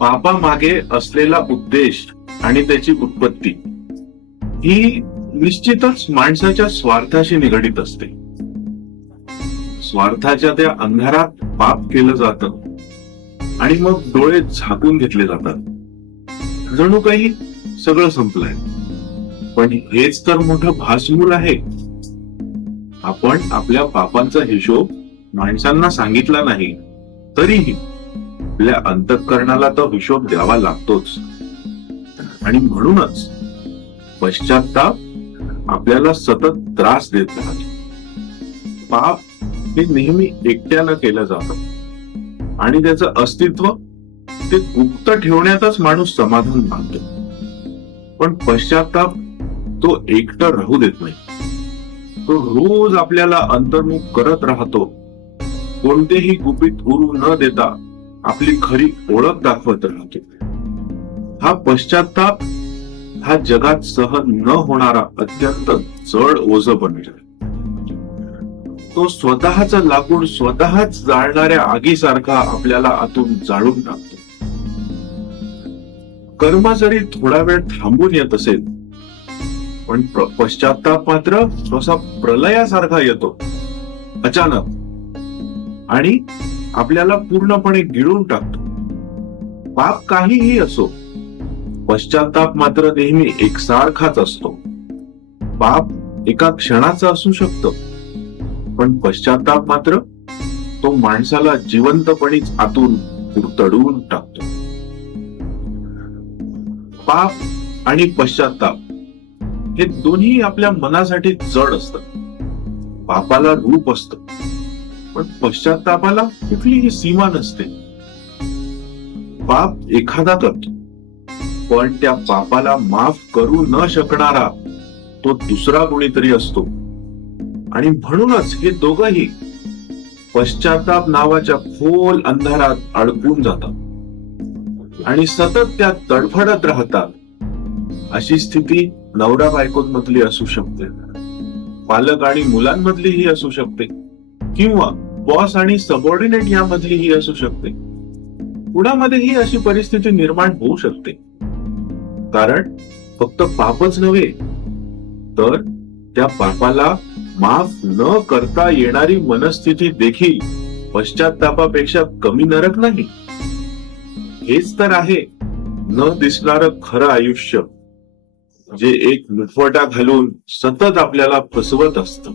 पापामागे असलेला उद्देश आणि त्याची उत्पत्ती ही निश्चितच माणसाच्या स्वार्थाशी निगडीत असते. स्वार्थाच्या त्या अंधारात पाप केलं जातं आणि मग डोळे झाकून घेतले जातात. जणू काही सगळं संपलंय. पण हेच तर मोठं भासमूल आहे. आपण आपल्या पापांचा हिशोब माणसांना सांगितला नाही तरीही आपल्या अंतःकरणाला तो हिशोब द्यावा लागतोच. आणि म्हणूनच पश्चात्ताप आपल्याला सतत त्रास देत राहतो. पाप हे नेहमी एकट्यानं केलं जातं आणि त्याचं अस्तित्व ते गुप्त ठेवण्यातच माणूस समाधान मानतो. पण पश्चात्ताप तो एकटा राहू देत नाही. तो रोज आपल्याला अंतर्मुख करत राहतो. कोणतेही गुपित उरू न देता आपली खरी ओळख दाखवत राहतो. हा पश्चात्ताप हा जगात सहन न होणारा अत्यंत जड ओझ बनतो. तो स्वतःचा लाकूड स्वतःच जाळणाऱ्या आगीसारखा आपल्याला आतून जाळून टाकतो. कर्म जरी थोडा वेळ थांबून येत असेल पण पश्चात्ताप मात्र स्वसा प्रलयासारखा येतो अचानक आणि आपल्याला पूर्णपणे गिळून टाकतो. पाप काहीही असो, पश्चात्ताप मात्र नेहमी एकसारखाच असतो. पाप एका क्षणाचा असू शकतो पण पश्चात्ताप मात्र तो माणसाला जिवंतपणीच आतून तडवून टाकतो. पाप आणि पश्चात्ताप हे दोन्ही आपल्या मनासाठी जड असतात. पापाला रूप असतं पण पश्चात्तापाला कुठलीही सीमा नसते. पाप एखादा करतो पण त्या पापाला माफ करू न शकणारा तो दुसरा कोणीतरी असतो. आणि म्हणूनच हे दोघही पश्चात्ताप नावाच्या खोल अंधारात अडकून जातात आणि सतत त्यात तडफडत राहतात. अशी स्थिती नवरा बायकोंमधली असू शकते, पालक आणि मुलांमधलीही असू शकते किंवा बॉस आणि सबऑर्डिनेट यामधलीही असू शकते. कुणामध्येही अशी परिस्थिती निर्माण होऊ शकते. कारण फक्त पापच नव्हे तर त्या पापाला माफ न करता येणारी मनस्थिती देखील पश्चात्तापापेक्षा कमी नरक नाही. हेच तर आहे न दिसणारं खरं आयुष्य, जे एक मुखवटा घालून सतत आपल्याला फसवत असतं.